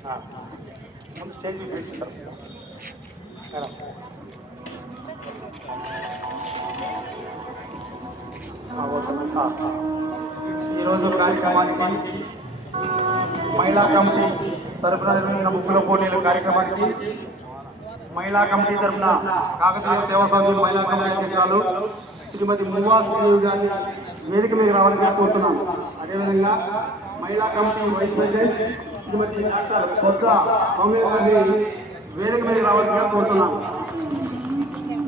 Stage మీద ఈరోజు కార్యక్రమానికి మహిళా కమిటీ తరఫున నిర్వహించిన ముగ్గుల పోటీల కార్యక్రమానికి మహిళా కమిటీ తరఫున కాకతీయ సేవా సంఘం మహిళా కమిటీ శ్రీమతి మువాస్ గారి వేదిక మీద రావాలని కోరుతున్నాను అదేవిధంగా మహిళా కమిటీ వైస్ ప్రెసిడెంట్ శ్రీమతి కొత్త సౌమ్య గారిని వేదిక మీద రావాలని కోరుతున్నాం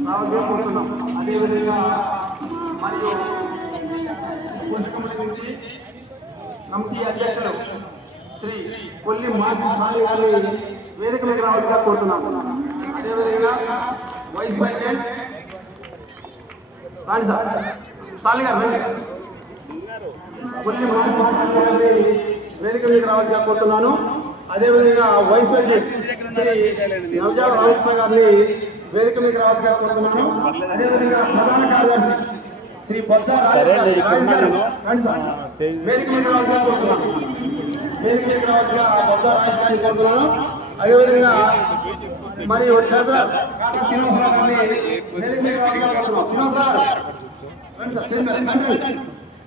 రావాలని కోరుతున్నాం అదేవిధంగా మరియు పుస్తకం నుంచి కమిటీ అధ్యక్షులు శ్రీ కొల్లి మాజీ స్థాయి గారిని వేదిక మీద రావాలిగా కోరుతున్నాను అదేవిధంగా వైస్ ప్రెసిడెంట్ రాణి సార్ సాలి గారు రండి కొల్లి మాజీ స్థాయి గారిని వేదిక మీద రావాలిగా కోరుతున్నాను అదేవిధంగా వైస్ ప్రెసిడెంట్ శ్రీ నవజాత రామకృష్ణ గారిని వేదిక మీద రావాలిగా కోరుతున్నాను అదేవిధంగా ప్రధాన కార్యదర్శి శ్రీ బొత్స వేదిక మీద రావాలిగా కోరుతున్నాను వేదిక మీద రావాల్సిన బొత్స రాజధాని కోరుతున్నాను. అదేవిధంగా మరి శ్రీనివాసరావు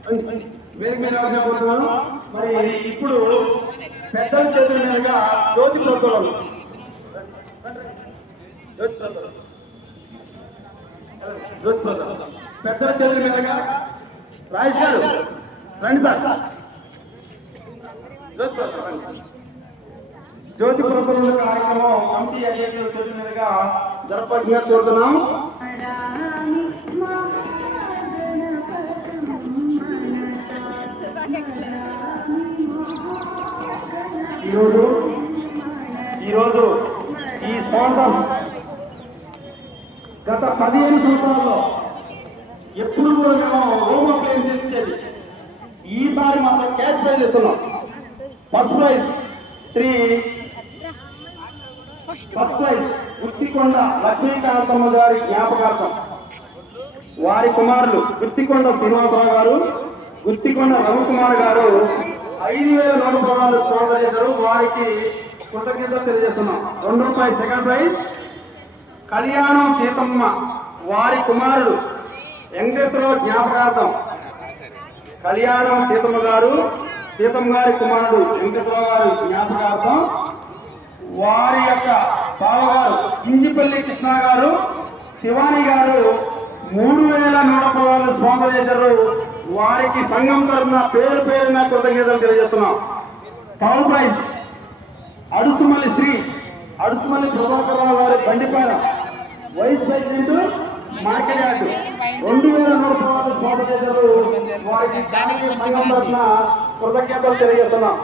గారిని వేదిక మీద మరి ఇప్పుడు పెద్దల చేతుల మీదుగా జ్యోతి ప్రోత్సవాలు జ్యోతి ప్రోత్సవాలు పెద్దల చేతుల మీదుగా రాజేష్ గారు రండి సార్. జ్యోతి ప్రోత్సవాలు జ్యోతి ప్రోత్సవాల కార్యక్రమం కమిటీ అధ్యక్షుల చేతుల మీదుగా జరపాల్సిందిగా కోరుతున్నాం ఈరోజు ఈరోజు ఈ స్పాన్సర్ గత పదిహేను సంవత్సరాల్లో ఎప్పుడు కూడా మేము రూమ్ ప్లేస్ చేసేది ఈసారి మాత్రం క్యాష్ ప్రైజ్ ఇస్తున్నాం. First prize Shri first prize Gurthikonda Lakshmikanthamma గారి జ్ఞాపకార్థం. వారి కుమారులు గుర్తికొండ శ్రీనివాసరావు గారు గుత్తికొండ రవికుమార్ గారు ఐదు వేల నూట పదహారు స్పాన్సర్ చేశారు వారికి కృతజ్ఞతలు తెలియజేస్తున్నాం. రెండో ప్రైజ్ సెకండ్ ప్రైజ్ కళ్యాణం సీతమ్మ వారి కుమారుడు వెంకటేశ్వరరావు జ్ఞాపకార్థం కళ్యాణం సీతమ్మ గారు సీతమ్మ గారి కుమారుడు వెంకటేశ్వరరావు గారి జ్ఞాపకార్థం వారి యొక్క బావగారు ఇంజిపల్లి కృష్ణ గారు శివాని గారు మూడు వేల నూట పదహారు స్పాన్సర్ చేశారు వారికి సంఘం తరఫున పేరు పేరున కృతజ్ఞతలు తెలియజేస్తున్నాం. పవర్ ప్రైజ్ అడుసుమల్లి శ్రీ అడుసుమల్లి ప్రభాకర్ రావు గారి బండిపైన వైస్ ప్రెసిడెంట్ మార్కెట్ యార్డ్ రెండు వేల నూట పదహారు స్పాన్సర్ చేశారు వారికి సంఘం తరఫున కృతజ్ఞతలు తెలియజేస్తున్నాం.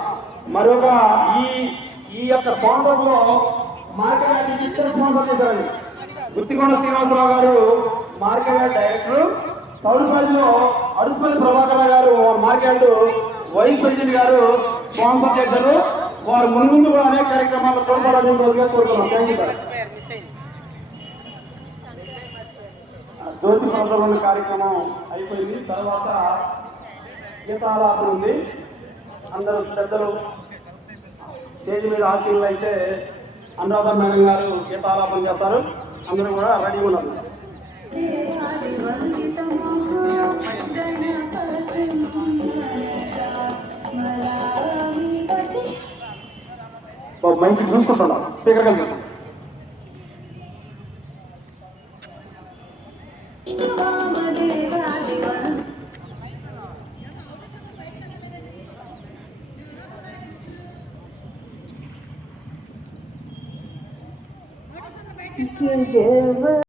మరొక ఈ ఈ యొక్క స్పాన్సర్లో మార్కెట్ యార్డ్ ఇద్దరు స్పాన్సర్ చేశారండి గుత్తికొండ శ్రీనివాసరావు గారు మార్కెట్ డైరెక్టర్. తౌడుపల్లిలో అడుసుపల్లి ప్రభాకర్ గారు మార్కెట్ వైస్ ప్రెసిడెంట్ గారు స్పాన్సర్ చేశారు వారు ముందు కూడా అనేక కార్యక్రమాలు తోడ్పడాలని రోజుగా కోరుతున్నాం. థ్యాంక్ యూ సార్ జ్యోతి ప్రదర్శన కార్యక్రమం అయిపోయింది. తర్వాత గీతాలాపన ఉంది అందరూ పెద్దలు స్టేజ్ మీద ఆశీర్లు అయితే అనురాధ మేడం గారు గీతాలాపన చేస్తారు. అందరూ కూడా రెడీగా ఉన్నారు బాబు మైకి చూసుకుంటున్నా స్పీకర్ కలిగి together.